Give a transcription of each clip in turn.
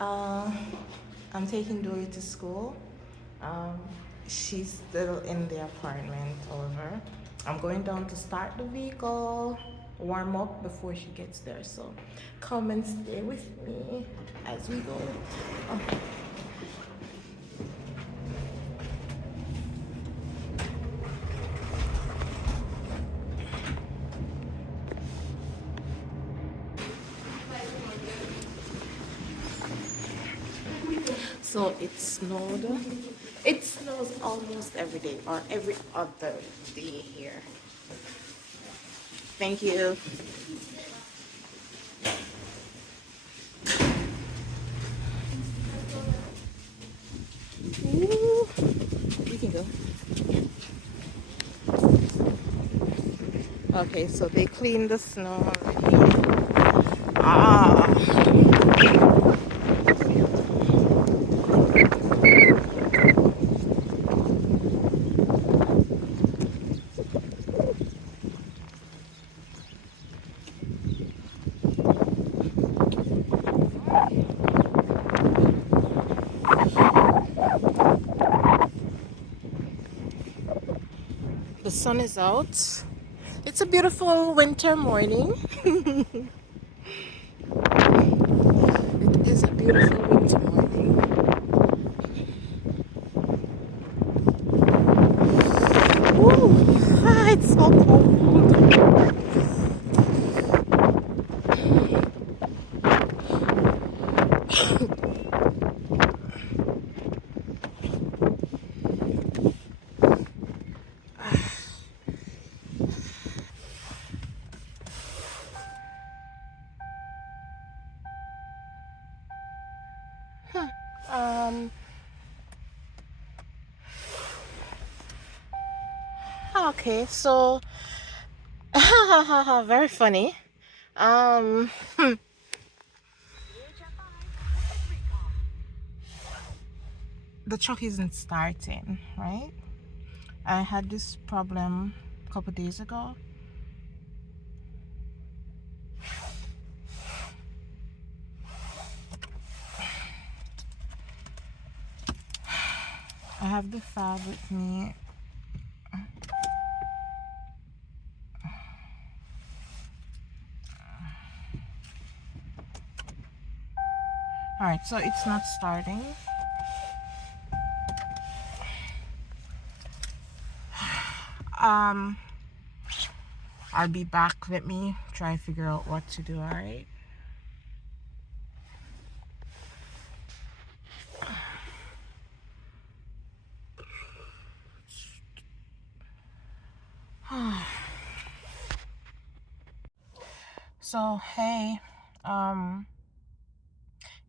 Uh, I'm taking Dory to school. Um, she's still in the apartment, however. I'm going down to start the vehicle, warm up before she gets there. So come and stay with me as we go. Oh. So it snowed. It snows almost every day or every other day here. Thank you. Ooh, you can go. Okay, so they cleaned the snow already. Ah, the sun is out. It's a beautiful winter morning. It is a beautiful winter morning. Ooh, it's so cold. Um, okay, so very funny. Um, the truck isn't starting, right? I had this problem a couple days ago. I have the fab with me. Alright, so it's not starting. Um, I'll be back. Let me try and figure out what to do, alright? So, hey, um,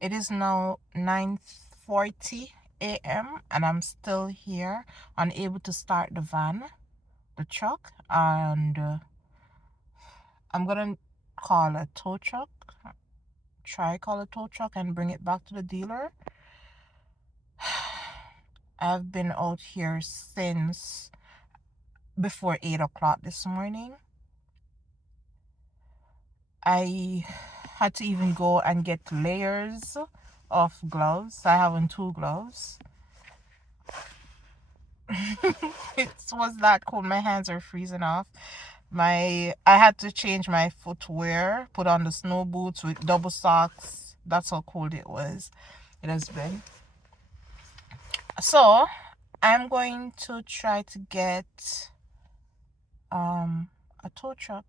it is now 9:40 a.m. and I'm still here, unable to start the van, the truck, and I'm gonna call a tow truck, call a tow truck and bring it back to the dealer. I've been out here since before 8 o'clock this morning. I had to even go and get layers of gloves. I have on 2 gloves. It was that cold. My hands are freezing off. I had to change my footwear, put on the snow boots with double socks. That's how cold it was. It has been. So I'm going to try to get a tow truck.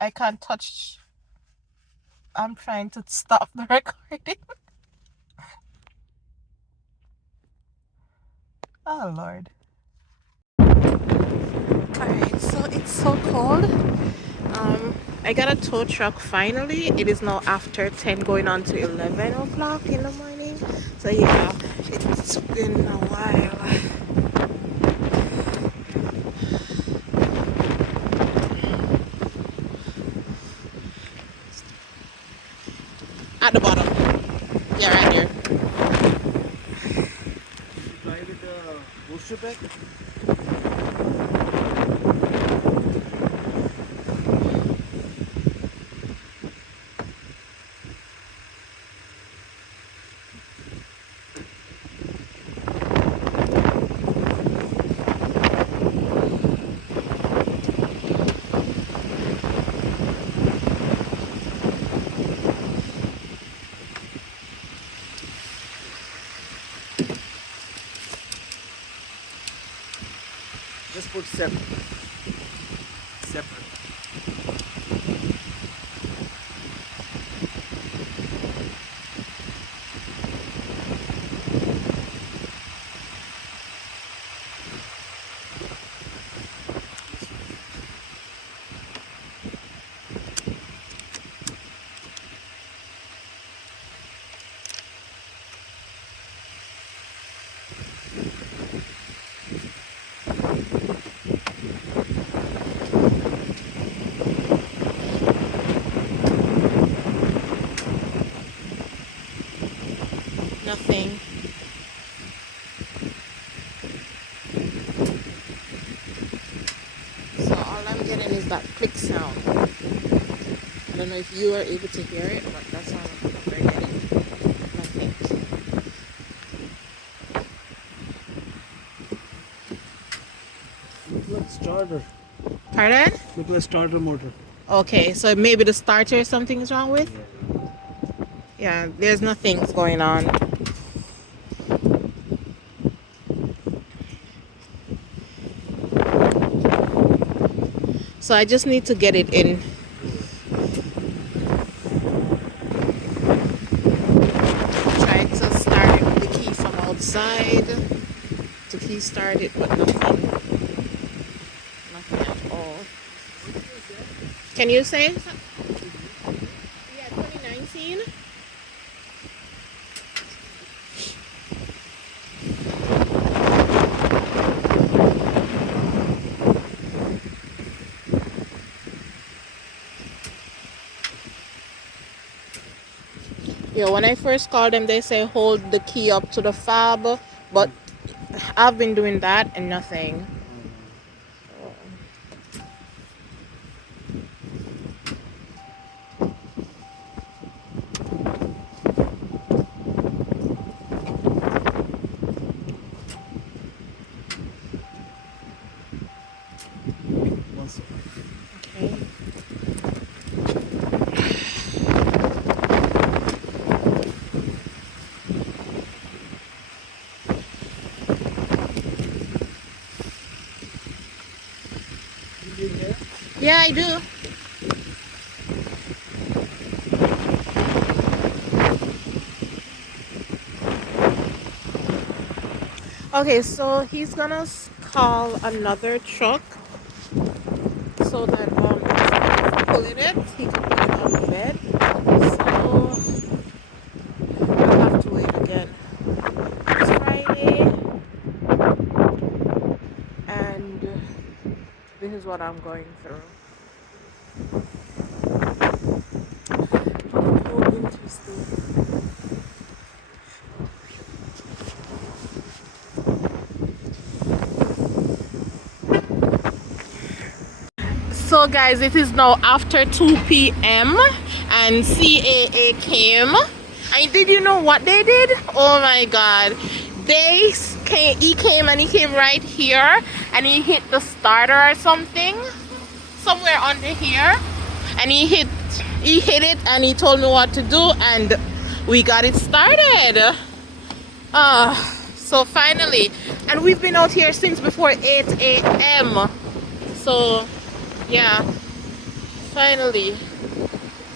I can't touch. I'm trying to stop the recording. Oh Lord. Alright, so it's so cold. I got a tow truck finally. It is now after 10 going on to 11 o'clock in the morning. So yeah, it's been a while. At the bottom. Yeah, right there. Try with the booster pack. Just put separate. Separate. Nothing. So all I'm getting is that click sound. I don't know if you are able to hear it, but that's all we're getting. Nothing. Look like starter. Pardon? Look like starter motor. Okay, so maybe the starter something is wrong with? Yeah, there's nothing going on. So I just need to get it in. Try to start it with the key from outside to key start it, but nothing. Nothing at all. Can you say? Yeah, 2019. Yeah, when I first called them, they say hold the key up to the fob, but I've been doing that and nothing. One second. Okay. You hear? Yeah, I do. Okay, so he's gonna call another truck so that instead of pulling it, he can put it on the bed. So I'll have to wait again. It's Friday, and this is what I'm going through. Oh, interesting. So guys, it is now after 2 p.m. and CAA came. And did you know what they did? Oh my god. He came and he came right here and he hit the starter or something. Somewhere under here. And he hit it and he told me what to do and we got it started. So finally. And we've been out here since before 8 a.m. So yeah, finally.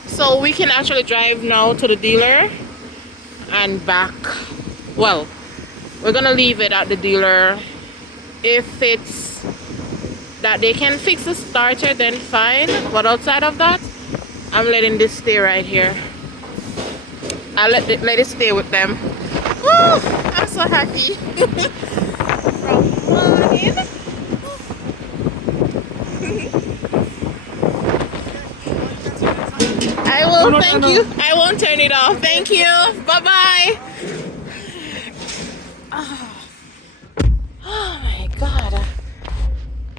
So we can actually drive now to the dealer and back. Well, we're gonna leave it at the dealer. If it's that they can fix the starter, then fine, but outside of that, I'm letting this stay right here. I'll let it stay with them. Woo, I'm so happy. From morning. I will, thank you. I won't turn it off. Thank you. Bye-bye. Oh my god.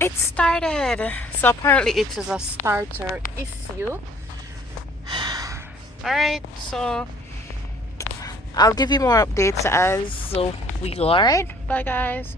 It started. So apparently it is a starter issue. Alright, so I'll give you more updates as we go. Alright, bye guys.